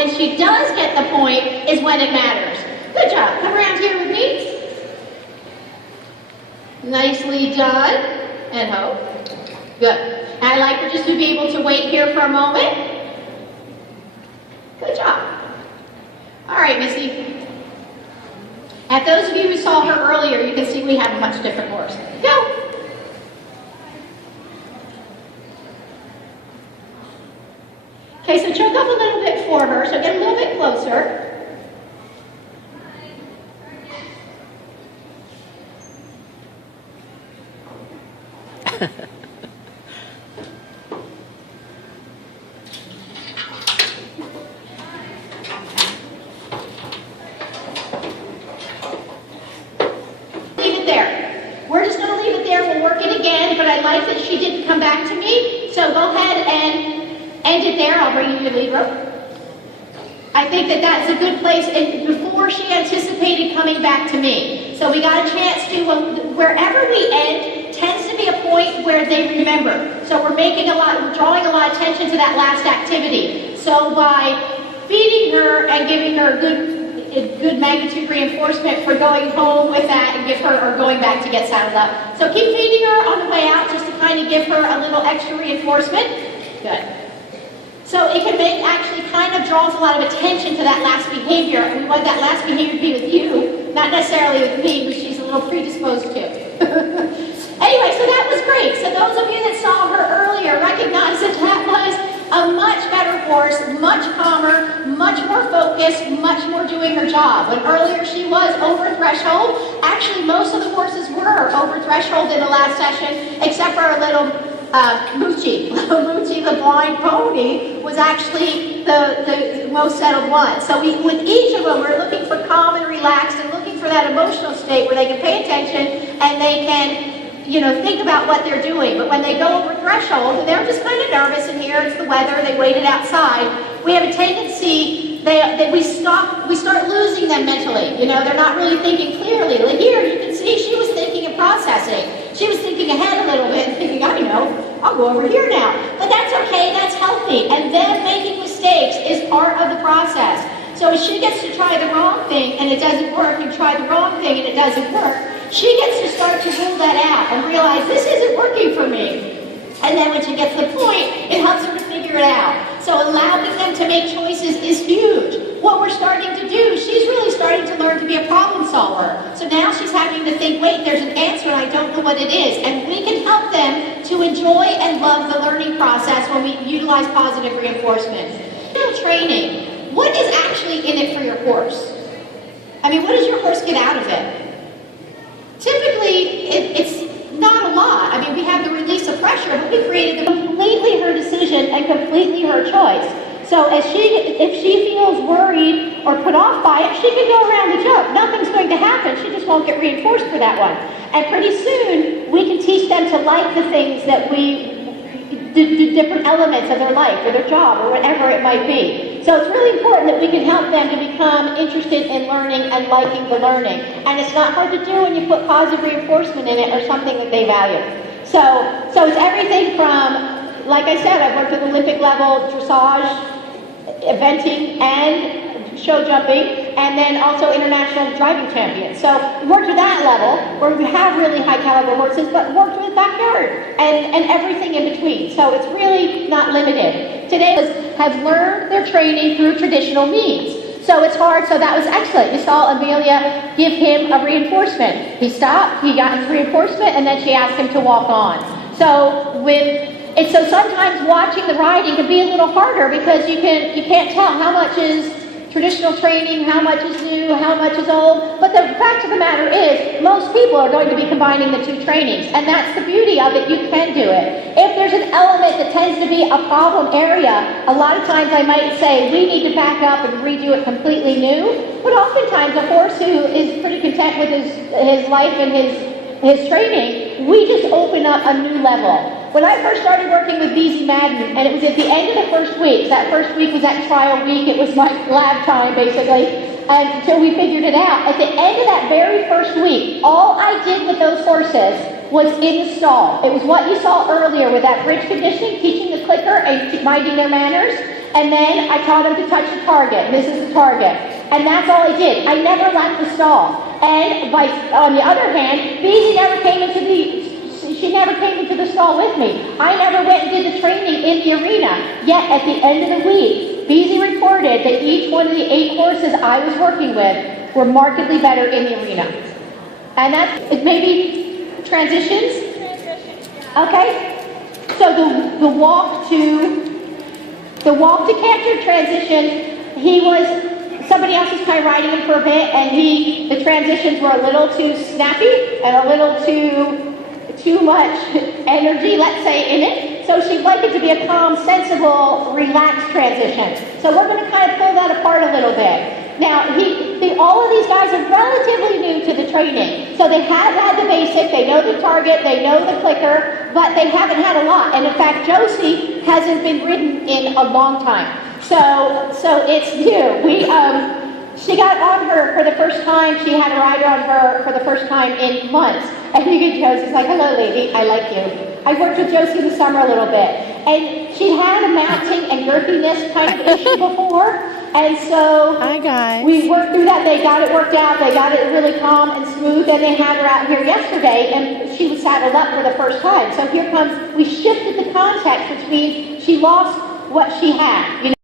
when she does get the point is when it matters. Good job. Come around here with me. Nicely done. And hold. Good. And I'd like for just to be able to wait here for a moment. Good job. All right, Missy. At those of you who saw her earlier, you can see we have a much different horse. Go. Okay, so choke up a little bit for her, so get a little bit closer. Leave it there. We're just going to leave it there. We'll work it again, but I like that she didn't come back to me, so go ahead and end it there. I'll bring you your lead rope. I think that that's a good place, and before she anticipated coming back to me. So we got a chance to, wherever we end, tends to be a point where they remember. So we're drawing a lot of attention to that last activity. So by feeding her and giving her a good magnitude reinforcement for going home with that and going back to get saddled up. So keep feeding her on the way out just to kind of give her a little extra reinforcement. Good. So it can actually kind of draws a lot of attention to that last behavior. We want that last behavior to be with you, not necessarily with me, which she's a little predisposed to. Anyway, so that was great. So those of you that saw her earlier recognize that that was a much better horse, much calmer, much more focused, much more doing her job. When earlier she was over threshold, actually most of the horses were over threshold in the last session, except for our little Moochie. Moochie, the blind pony, was actually the most settled one. So with each of them, we're looking for calm and relaxed and looking for that emotional state where they can pay attention and they can, think about what they're doing. But when they go over threshold, they're just kind of nervous in here. It's the weather. They waited outside. We have a tendency that we start losing them mentally. They're not really thinking clearly. Like here, you can see she was thinking and processing. She was thinking ahead a little bit and thinking, I know, I'll go over here now. But that's okay, that's healthy. And then making mistakes is part of the process. So if she gets to try the wrong thing and it doesn't work, and try the wrong thing and it doesn't work, she gets to start to rule that out and realize this isn't working for me. And then when she gets to the point, it helps her to figure it out. So allowing them to make choices is huge. What we're starting to do, she's really starting to learn to be a problem solver. So now she's having to think, wait, there's an answer and I don't know what it is. And we can help them to enjoy and love the learning process when we utilize positive reinforcement. Training, what is actually in it for your horse? I mean, what does your horse get out of it? Typically, it's not a lot. I mean, we have the release of pressure, but we created completely her decision and completely her choice. So if she feels worried or put off by it, she can go around the jump. Nothing's going to happen. She just won't get reinforced for that one. And pretty soon, we can teach them to like the things that the different elements of their life or their job or whatever it might be. So it's really important that we can help them to become interested in learning and liking the learning. And it's not hard to do when you put positive reinforcement in it or something that they value. So it's everything from, like I said, I've worked with Olympic level dressage, eventing, and show jumping, and then also international driving champions. So we worked with that level where we have really high caliber horses, but worked with backyard and everything in between. So it's really not limited. Today have learned their training through traditional means. So it's hard, so that was excellent. You saw Amelia give him a reinforcement. He stopped, he got his reinforcement, and then she asked him to walk on. So sometimes watching the riding can be a little harder because you can't tell how much is traditional training, how much is new, how much is old. But the fact of the matter is, most people are going to be combining the two trainings, and that's the beauty of it. You can do it. If there's an element that tends to be a problem area, a lot of times I might say, we need to back up and redo it completely new. But oftentimes a horse who is pretty content with his life and his training, we just open up a new level. When I first started working with BZ Madden, and it was at the end of the first week, that first week was that trial week, it was my lab time basically, until we figured it out. At the end of that very first week, all I did with those horses was in the stall. It was what you saw earlier with that bridge conditioning, teaching the clicker and minding their manners. and then I taught him to touch the target. This is the target. And that's all I did. I never left the stall. And on the other hand, Beezy never came into the stall with me. I never went and did the training in the arena. Yet at the end of the week, Beezy reported that each one of the 8 horses I was working with were markedly better in the arena. And it may be transitions. Okay. So the walk to canter transition, somebody else was kind of riding him for a bit, and the transitions were a little too snappy and a little too much energy, let's say, in it. So she'd like it to be a calm, sensible, relaxed transition. So we're going to kind of pull that apart a little bit. Now, all of these guys are relatively new to the training. So they have had the basic, they know the target, they know the clicker, but they haven't had a lot. And in fact, Josie hasn't been ridden in a long time. So it's new. She got on her for the first time. She had a rider on her for the first time in months. And you get Josie's like, hello, lady, I like you. I worked with Josie in the summer a little bit. And she had a mounting and girthiness kind of issue before. And so hi guys. We worked through that. They got it worked out. They got it really calm and smooth. And they had her out here yesterday, and she was saddled up for the first time. So here comes, we shifted the context, which means she lost what she had.